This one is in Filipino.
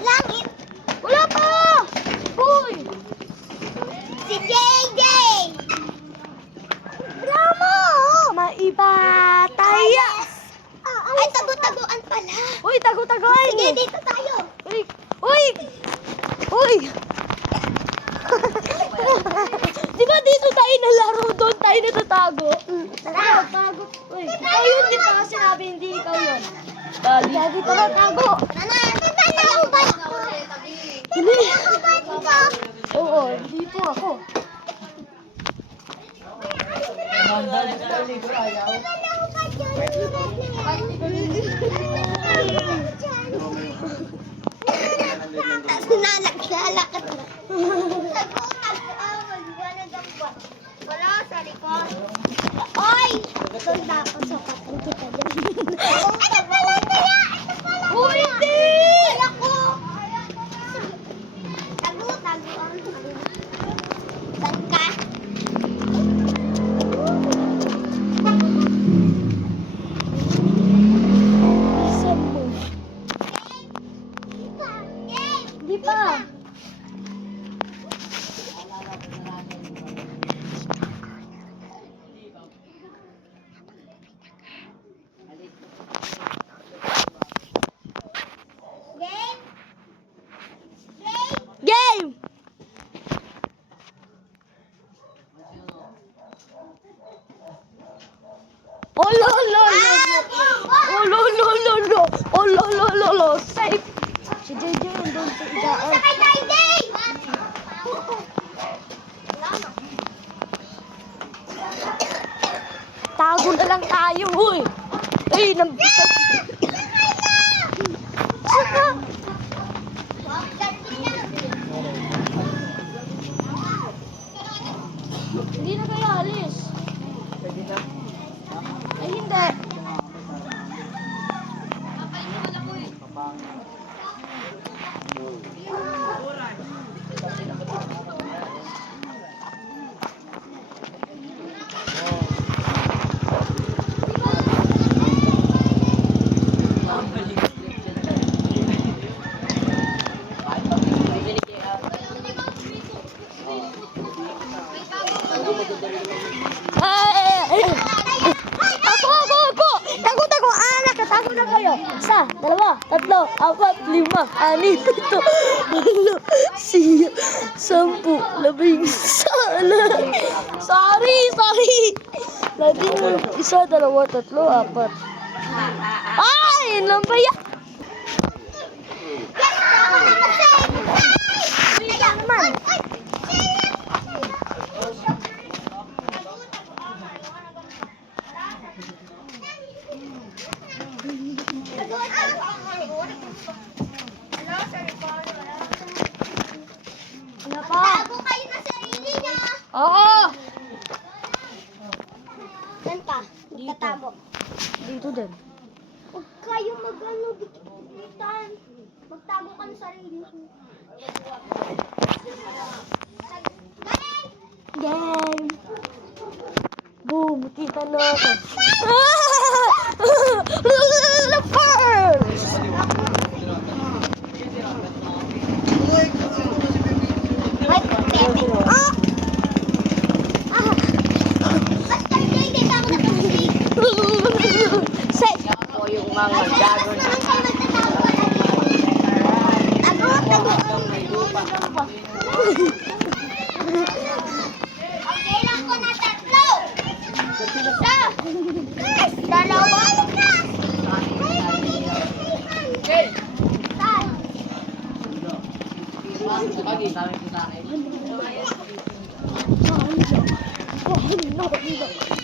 Langit. Wala pa! Uy! Si JJ. Bravo. Maibataya! Ay, tago-taguan pala. Uy, tago-tagoy! Sige, dito tayo. Uy! Uy! Uy! Di ba dito tayo nalaro? Doon tayo natatago? Tara. Tago. Uy, ikaw yun, di ba? Sinabi, hindi ikaw yun. Dali. Dali, tara, tago. Tara. Tayo ba? Hindi. Ako ba dito? Oo, dito ako. Nalaglalakad na. Wala sa likod. Oy! Doon dapat sa patang kita dyan. Ito pala kaya! Ito pala! Oh, hindi! Wala ko! Tago. Saan ka? Saan mo? Di pa. Game! Oh, lo, lo, lo. Oh, lo, lo, lo, lo. Oh, lo, lo, lo, lo. Safe. Si JJ andun sa idaan. Sakay tayo, Day! Tago na lang tayo, huy. Ay, nambisa. Saka. Hindi na kayo alis. Ay, hindi. Ay! Ako! Tago! Anak, tago na kayo. Isa, dalawa, tatlo, apat, lima, anim, pito, walo, siya, 10, 11. Sorry. Labing isa, dalawa, tatlo, apat. Ay, ilan ba yan? Naman. Ano pa? Tago kayo na sarili niya. Oo! Saan ka? Magtatago. Dito din. Huwag kayo dikitan. Magtago ka ng sarili. Game! Boom! Kita na ako. First! Ay, pwede. Ah! Basta hindi ka ako nakasig. Safe! Ako yung mga gago na Okay lang ko na tatlo. Isa. Dalawa. Pagi, sabi ko sa akin. Oh, no.